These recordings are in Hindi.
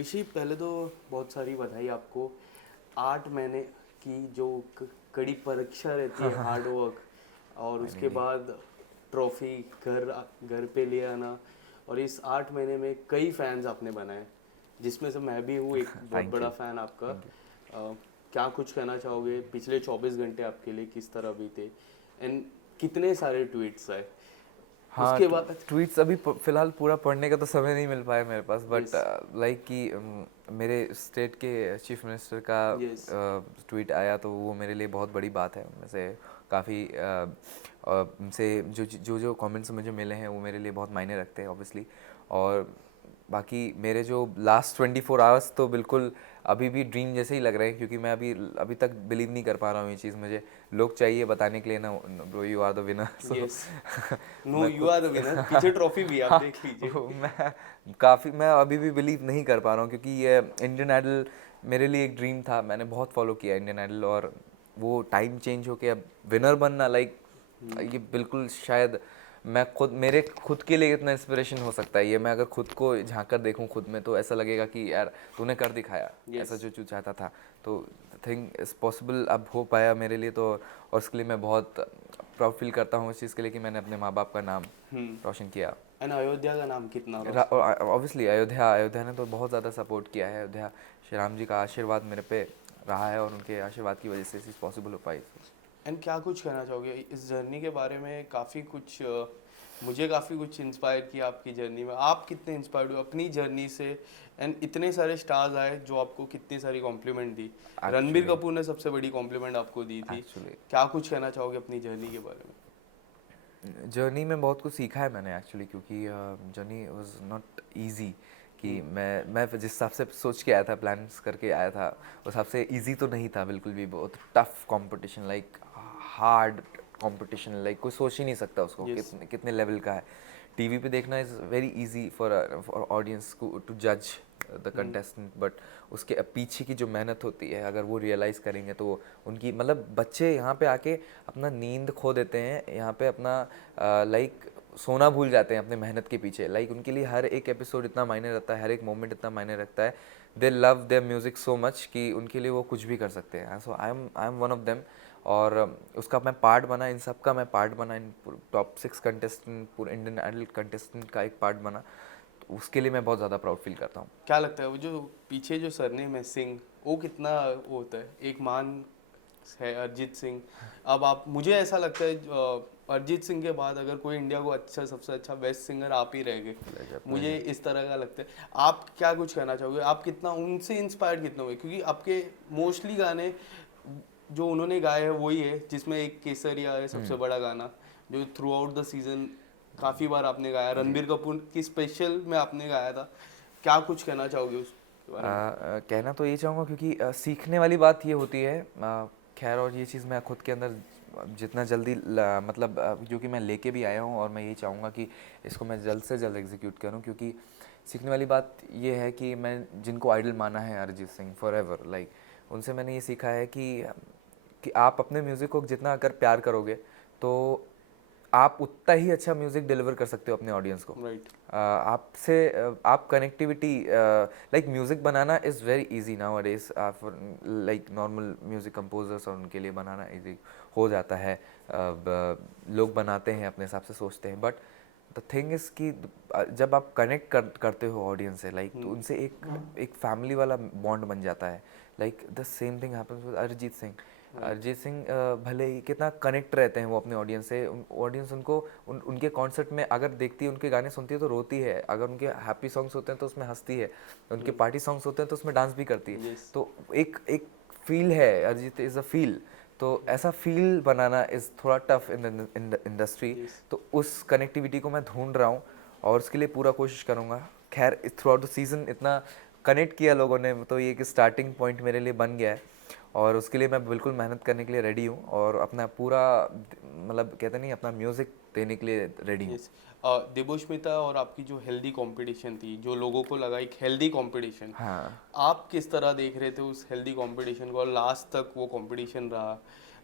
ऋषि, पहले तो बहुत सारी बधाई आपको। 8 महीने की जो कड़ी परीक्षा रहती है, हार्ड वर्क, और उसके फाइनली। बाद ट्रॉफी घर पे ले आना। और इस 8 महीने में कई फैंस आपने बनाए, जिसमें से मैं भी हूँ एक बहुत थैंक बड़ा यू। फ़ैन आपका। Thank you. क्या कुछ कहना चाहोगे, पिछले 24 घंटे आपके लिए किस तरह बीते, एंड कितने सारे ट्वीट्स आए हाँ, उसके बाद? ट्वीट्स अभी फिलहाल पूरा पढ़ने का तो समय नहीं मिल पाया मेरे पास, बट यस, लाइक कि मेरे स्टेट के चीफ मिनिस्टर का यस, ट्वीट आया तो वो मेरे लिए बहुत बड़ी बात है। उनमें से काफ़ी से जो कमेंट्स मुझे मिले हैं वो मेरे लिए बहुत मायने रखते हैं ऑब्वियसली। और बाकी मेरे जो लास्ट 24 आवर्स तो बिल्कुल अभी भी ड्रीम जैसे ही लग रहे हैं, क्योंकि मैं अभी तक बिलीव नहीं कर पा रहा हूँ ये चीज़। मुझे लोग चाहिए बताने के लिए ना, bro you are the winner. So yes. No, मैं यू खुद आर द विनर। पीछे ट्रॉफी भी है, आप हाँ, देख लीजिए। मैं अभी भी बिलीव नहीं कर पा रहा हूँ, क्योंकि ये इंडियन आइडल मेरे लिए एक ड्रीम था। मैंने बहुत फॉलो किया इंडियन आइडल, और वो टाइम चेंज होके अब विनर बनना, लाइक ये बिल्कुल शायद मैं खुद मेरे खुद के लिए इतना इंस्पिरेशन हो सकता है ये। मैं अगर खुद को झांक कर देखूं खुद में, तो ऐसा लगेगा कि यार तूने कर दिखाया यस। ऐसा जो तू चाहता था। तो थिंक इज़ पॉसिबल अब हो पाया मेरे लिए, तो और उसके लिए मैं बहुत प्राउड फील करता हूँ इस चीज़ के लिए कि मैंने अपने माँ बाप का नाम हम्म। रोशन किया। एंड अयोध्या का नाम कितना रोशन? ऑब्वियसली अयोध्या ने तो बहुत ज़्यादा सपोर्ट किया है। अयोध्या, श्री राम जी का आशीर्वाद मेरे पे रहा है, और उनके आशीर्वाद की वजह से ये चीज़ पॉसिबल हो पाई। एंड क्या कुछ कहना चाहोगे इस जर्नी के बारे में? काफ़ी कुछ मुझे काफ़ी कुछ इंस्पायर किया आपकी जर्नी में। आप कितने इंस्पायर्ड हुए अपनी जर्नी से? एंड इतने सारे स्टार्स आए जो आपको कितनी सारी कॉम्प्लीमेंट दी। रणबीर एक्चुअली कपूर ने सबसे बड़ी कॉम्प्लीमेंट आपको दी थी। एक्चुअली क्या कुछ कहना चाहोगे अपनी जर्नी के बारे में? जर्नी में बहुत कुछ सीखा है मैंने एक्चुअली, क्योंकि जर्नी वाज नॉट इजी। कि मैं जिस हिसाब से सोच के आया था, प्लान्स करके आया था, उस हिसाब से इजी तो नहीं था बिल्कुल भी। बहुत tough competition, like hard competition, like कोई सोच ही नहीं सकता उसको यस। कितने कितने लेवल का है। टीवी पे देखना is very easy for audience को टू जज द कंटेस्टेंट, बट उसके पीछे की जो मेहनत होती है, अगर वो रियलाइज़ करेंगे तो उनकी मतलब बच्चे यहाँ पे आके अपना नींद खो देते हैं, यहाँ पे अपना लाइक सोना भूल जाते हैं अपने मेहनत के पीछे। लाइक उनके लिए हर एक एपिसोड इतना मायने रखता है, हर एक मोमेंट इतना मायने रखता है। They love their music so much कि उनके लिए वो कुछ भी कर सकते हैं। So I am one of them. और उसका मैं पार्ट बना, इन सब का मैं पार्ट बना, इन टॉप 6 कंटेस्टेंट, पूरे इंडियन आइडल कंटेस्टेंट का एक पार्ट बना। तो उसके लिए मैं बहुत ज़्यादा प्राउड फील करता हूँ। क्या लगता है वो जो पीछे जो सरनेम है सिंह, वो कितना वो होता है? एक मान है अरिजीत सिंह। अब आप, मुझे ऐसा लगता है अरिजीत सिंह के बाद अगर कोई इंडिया को अच्छा, सबसे अच्छा बेस्ट सिंगर आप ही रह गए। प्लेजर मुझे प्लेजर। इस तरह का लगता है। आप क्या कुछ कहना चाहोगे? आप कितना उनसे इंस्पायर्ड कितना हुए? क्योंकि आपके मोस्टली गाने जो उन्होंने गाए हैं वही है, जिसमें एक केसरिया है सबसे बड़ा गाना, जो थ्रू आउट द सीजन काफ़ी बार आपने गाया। जी। रणबीर कपूर की स्पेशल में आपने गाया था। क्या कुछ कहना चाहोगे उसके बारे में? कहना तो ये चाहूँगा, क्योंकि सीखने वाली बात ये होती है। खैर, और ये चीज़ मैं खुद के अंदर जितना जल्दी मतलब जो कि मैं लेके भी आया हूँ, और मैं ये चाहूँगा कि इसको मैं जल्द से जल्द एग्जीक्यूट करूँ। क्योंकि सीखने वाली बात ये है कि मैं जिनको आइडल माना है Arijit Singh for ever, like उनसे मैंने ये सीखा है कि आप अपने म्यूज़िक को जितना अगर प्यार करोगे, तो आप उतना ही अच्छा म्यूज़िक डिलीवर कर सकते हो अपने ऑडियंस को। राइट। आपसे आप कनेक्टिविटी, लाइक म्यूज़िक बनाना is very easy nowadays for like normal music composers, और उनके लिए बनाना इजी हो जाता है। लोग बनाते हैं अपने हिसाब से सोचते हैं, बट द थिंग इज़ कि जब आप कनेक्ट करते हो ऑडियंस से, लाइक तो उनसे एक फैमिली वाला बॉन्ड बन जाता है। Like the same thing happens with Arijit Singh. Right. Arijit Singh भले ही कितना कनेक्ट रहते हैं वो अपने ऑडियंस से, ऑडियंस उनको उनके कॉन्सर्ट में अगर देखती है, उनके गाने सुनती है तो रोती है। अगर उनके हैप्पी सॉन्ग्स होते हैं तो उसमें हंसती है, उनके पार्टी सॉन्ग्स होते हैं तो उसमें डांस भी करती है। यस। तो एक एक फील है, अरिजीत इज़ अ फील। तो ऐसा फील बनाना इज़ थोड़ा tough in the industry. Yes. तो उस कनेक्टिविटी को मैं ढूंढ रहा हूँ, और उसके लिए पूरा कोशिश करूँगा। खैर, थ्रू आउट द सीज़न इतना कनेक्ट किया लोगों ने, तो ये एक स्टार्टिंग पॉइंट मेरे लिए बन गया है, और उसके लिए मैं बिल्कुल मेहनत करने के लिए रेडी हूँ, और अपना पूरा मतलब कहते नहीं, अपना म्यूज़िक देने के लिए रेडी हूँ। यस। देवोष्मिता और आपकी जो हेल्दी कंपटीशन थी, जो लोगों को लगा एक हेल्दी कंपटीशन, हाँ, आप किस तरह देख रहे थे उस हेल्दी कंपटीशन को? और लास्ट तक वो कंपटीशन रहा,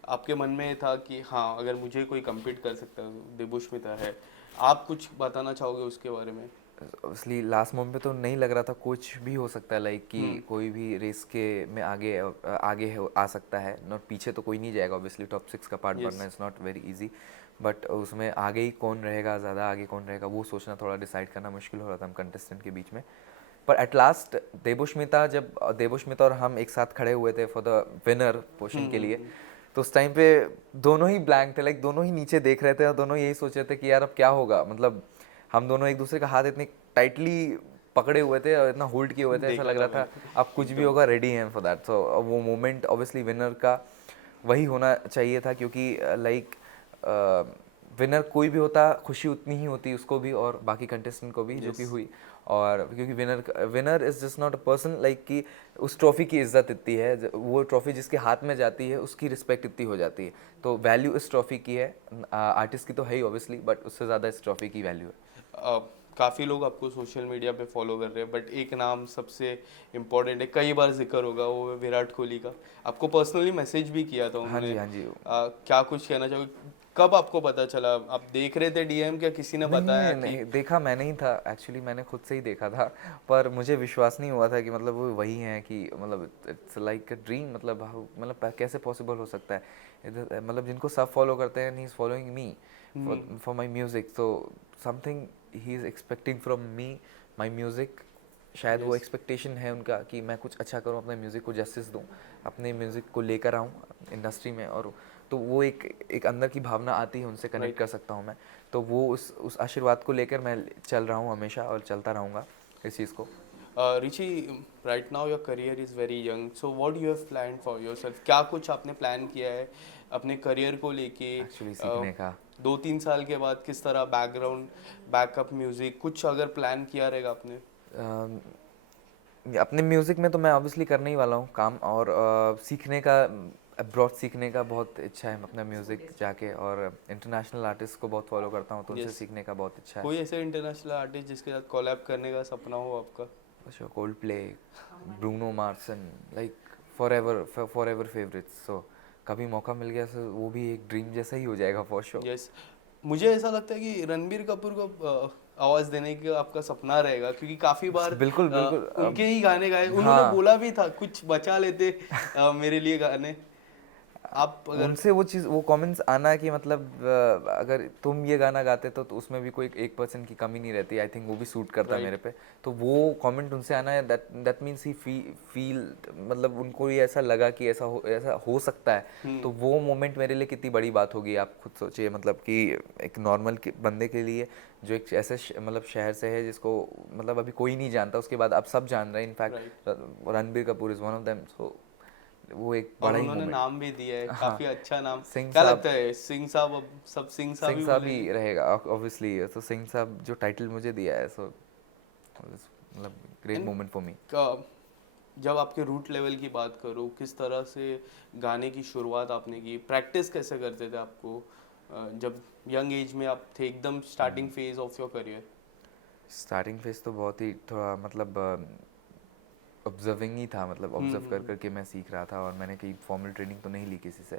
आपके मन में था कि हाँ, अगर मुझे कोई compete कर सकता है तो देवोष्मिता है। आप कुछ बताना चाहोगे उसके बारे में? ऑब्वियसली लास्ट मोमेंट पे तो नहीं लग रहा था, कुछ भी हो सकता है, लाइक कि कोई भी रेस के में आ सकता है, नॉट पीछे तो कोई नहीं जाएगा ऑब्वियसली, टॉप 6 का पार्ट बनना is not very easy, but उसमें आगे ही कौन रहेगा, ज़्यादा आगे कौन रहेगा वो सोचना, थोड़ा डिसाइड करना मुश्किल हो रहा था हम कंटेस्टेंट के बीच में। पर एट लास्ट देवोष्मिता और हम एक साथ खड़े हुए थे फॉर द विनर पोजीशन के लिए, तो उस टाइम पे दोनों ही ब्लैंक थे, लाइक दोनों ही नीचे देख रहे थे और दोनों यही सोच रहे थे कि यार अब क्या होगा, मतलब हम दोनों एक दूसरे का हाथ इतने टाइटली पकड़े हुए थे और इतना होल्ड किए हुए थे, ऐसा लग रहा था अब कुछ भी होगा, रेडी हैं फॉर दैट। सो वो मोमेंट ऑब्वियसली विनर का वही होना चाहिए था, क्योंकि लाइक विनर कोई भी होता खुशी उतनी ही होती उसको भी और बाकी कंटेस्टेंट को भी, जो कि हुई। और क्योंकि winner is just not a person, like कि उस ट्रॉफी की इज्जत इतनी है, वो ट्रॉफी जिसके हाथ में जाती है उसकी रिस्पेक्ट इतनी हो जाती है, तो वैल्यू इस ट्रॉफी की है, आर्टिस्ट की तो है ही ऑब्वियसली, बट उससे ज़्यादा इस ट्रॉफी की वैल्यू है। काफ़ी लोग आपको सोशल मीडिया पे फॉलो कर रहे हैं, बट एक नाम सबसे इम्पोर्टेंट है, कई बार जिक्र होगा, वो है विराट कोहली का। आपको पर्सनली मैसेज भी किया था हाँ उन्होंने। जी, हाँ जी। क्या कुछ कहना चाहोगे, कब आपको पता चला, आप देख रहे थे डीएम, क्या किसी ने नहीं बताया नहीं कि? नहीं, देखा मैंने ही था एक्चुअली, मैंने खुद से ही देखा था, पर मुझे विश्वास नहीं हुआ था कि मतलब वो वही हैं, कि मतलब इट्स लाइक अ ड्रीम, मतलब कैसे पॉसिबल हो सकता है, मतलब जिनको सब फॉलो करते हैं, he is following me for my music, तो something he is expecting from me, my music, शायद वो एक्सपेक्टेशन है उनका कि मैं कुछ अच्छा करूं, अपने म्यूज़िक को जस्टिस दूं, अपने म्यूज़िक को लेकर आऊं इंडस्ट्री में, और तो वो एक अंदर की भावना आती है, उनसे कनेक्ट कर सकता हूं मैं, तो वो उस आशीर्वाद को लेकर मैं चल रहा हूं हमेशा और चलता रहूंगा इस चीज़ को। Richie, right now your career is very young, so what you have plan for yourself, क्या कुछ आपने प्लान किया है अपने करियर को लेके? एक्चुअली सीखने का 2-3 साल के बाद किस तरह बैकग्राउंड, बैकअप म्यूजिक, कुछ अगर प्लान किया रहेगा आपने? अपने म्यूज़िक में तो मैं ऑब्वियसली करने ही वाला हूँ काम, और सीखने का, अब्रॉड सीखने का बहुत इच्छा है, अपना म्यूज़िक जाके, और इंटरनेशनल आर्टिस्ट को बहुत फॉलो करता हूँ, तो उनसे Yes. सीखने का बहुत इच्छा है। कोई ऐसे इंटरनेशनल आर्टिस्ट जिसके साथ कोलैब करने का सपना हो आपका? अच्छा, Coldplay, Bruno Mars, like forever favourites, so कभी मौका मिल गया तो वो भी एक ड्रीम जैसा ही हो जाएगा फॉर श्योर। यस, मुझे ऐसा लगता है कि रणबीर कपूर को आवाज़ देने का आपका सपना रहेगा, क्योंकि काफ़ी बार बिल्कुल बिल्कुल। उनके ही गाने गाए, उन्होंने हाँ, बोला भी था कुछ बचा लेते मेरे लिए गाने, आप अगर। उनसे वो चीज़, वो कमेंट्स आना कि मतलब अगर तुम ये गाना गाते तो उसमें भी कोई 1% की कमी नहीं रहती, आई थिंक वो भी सूट करता Right. मेरे पे, तो वो कमेंट उनसे आना है, दैट मीन्स ही फील, मतलब उनको ये ऐसा लगा कि ऐसा हो सकता है, तो वो मोमेंट मेरे लिए कितनी बड़ी बात होगी, आप खुद सोचिए, मतलब कि एक नॉर्मल बंदे के लिए, जो एक ऐसे मतलब शहर से है जिसको मतलब अभी कोई नहीं जानता, उसके बाद अब सब जान रहे हैं, in fact Ranbir Kapoor is one of them, so वो एक और बड़ा ही उन्होंने मोमेंट। नाम भी दिया है, हाँ, काफी अच्छा नाम। सिंह क्या साहब, लगता है, सिंह साहब, अब सब सिंह साहब सिंह ही साहब बोलेंगे? ही रहेगा ऑब्वियसली, तो सिंह साहब जो टाइटल मुझे दिया है, सो मतलब great And moment for me. जब आपके रूट लेवल की बात करूँ, किस तरह से गाने की शुरुआत आपने की, प्रैक्टिस कैसे करते थे आपको, जब यंग एज में आप थे, एकदम starting phase of your career? Starting phase तो बहुत ही थोड़ा मतलब ऑब्जर्विंग ही था, मतलब ऑब्जर्व कर करके मैं सीख रहा था, और मैंने कहीं फॉर्मल ट्रेनिंग तो नहीं ली किसी से,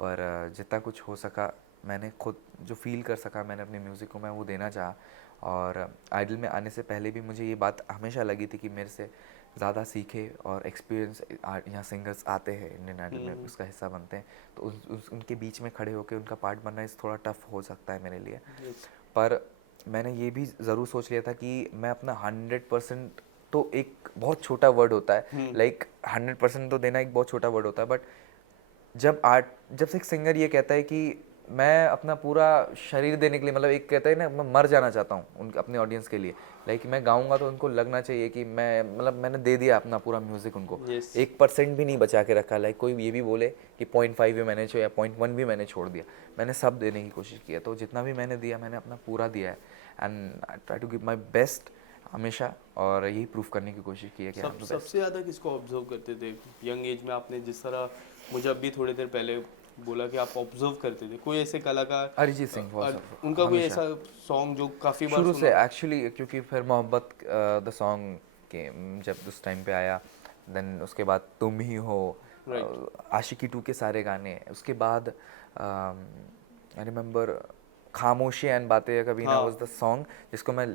पर जितना कुछ हो सका मैंने खुद जो फील कर सका, मैंने अपने म्यूज़िक को मैं वो देना चाहा। और आइडल में आने से पहले भी मुझे ये बात हमेशा लगी थी कि मेरे से ज़्यादा सीखे और एक्सपीरियंस यहाँ सिंगर्स आते हैं इंडियन आइडल में, उसका हिस्सा बनते हैं, तो उनके बीच में खड़े होकर उनका पार्ट बनना इस थोड़ा टफ हो सकता है मेरे लिए। पर मैंने ये भी ज़रूर सोच लिया था कि मैं अपना 100%, तो एक बहुत छोटा वर्ड होता है, लाइक 100% तो देना एक बहुत छोटा वर्ड होता है, बट जब से एक सिंगर ये कहता है कि मैं अपना पूरा शरीर देने के लिए, मतलब एक कहता है ना, मैं मर जाना चाहता हूँ उनके अपने ऑडियंस के लिए, लाइक मैं गाऊंगा तो उनको लगना चाहिए कि मैं मतलब मैंने दे दिया अपना पूरा म्यूज़िक उनको, Yes. 1% भी नहीं बचा के रखा, लाइक कोई ये भी बोले कि 0.5 भी मैंने छोड़ा या 0.1 भी मैंने छोड़ दिया, मैंने सब देने की कोशिश किया, तो जितना भी मैंने दिया मैंने अपना पूरा दिया है, and I try to give my best हमेशा, और यही प्रूफ करने की कोशिश की है कि सबसे ज़्यादा किसको ऑब्जर्व करते थे यंग एज में? आपने जिस तरह मुझे अभी थोड़ी देर पहले बोला कि आप ऑब्जर्व करते थे, कोई ऐसे कलाकार, अरिजीत सिंह उनका कोई हमेशा ऐसा सॉन्ग जो काफ़ी बार शुरू सुना से हो? एक्चुअली, क्योंकि फिर मोहब्बत द सॉन्ग के जब उस टाइम पे आया, देन उसके बाद तुम ही हो, Right. आशिकी 2 के सारे गाने, उसके बाद आई रिमेम्बर खामोशी एंड बातें कभी ना हाँ। वाज द सॉन्ग जिसको मैं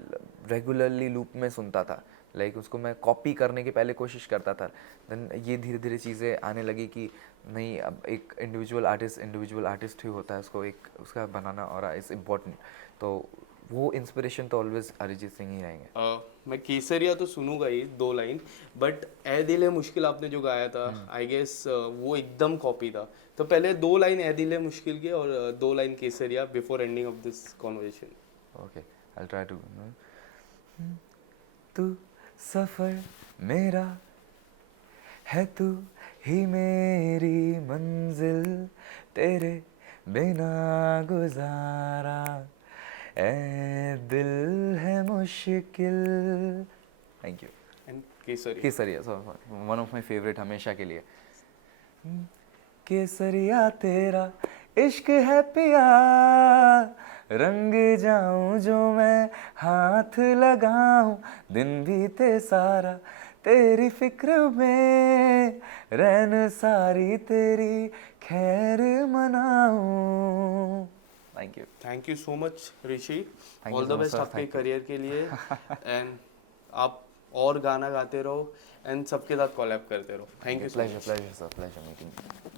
रेगुलरली लूप में सुनता था, लाइक उसको मैं कॉपी करने की पहले कोशिश करता था, देन ये धीरे धीरे चीज़ें आने लगी कि नहीं, अब एक इंडिविजुअल आर्टिस्ट ही होता है, उसको एक उसका बनाना और इज़ इम्पोर्टेंट, तो वो इंस्पिरेशन तो ऑलवेज अरिजीत सिंह ही रहेंगे। मैं केसरिया तो सुनूंगा ही 2 लाइन, बट ए दिल है मुश्किल आपने जो गाया था, आई गेस वो एकदम कॉपी था। तो पहले 2 लाइन ए दिल है मुश्किल के और 2 line Kesariya before ending of this conversation. Okay, I try to. तू सफर मेरा है, तू ही मेरी मंजिल, तेरे बिना गुजारा ए दिल है मुश्किल। Thank you. And Kesariya. Kesariya, one of my favourite हमेशा के लिए। केसरिया तेरा इश्क है पिया, रंग जाऊं जो मैं हाथ लगाऊं, दिन बीते सारा तेरी फिक्र में, रैन सारी तेरी खैर मनाऊं। Thank you so much Rishi, Thank all you the so much, best sir. आपके Thank you. करियर के लिए। एंड आप और गाना गाते रहो एंड सबके साथ कोलैब करते रहो। Thank you so much. Pleasure, sir. Pleasure meeting you.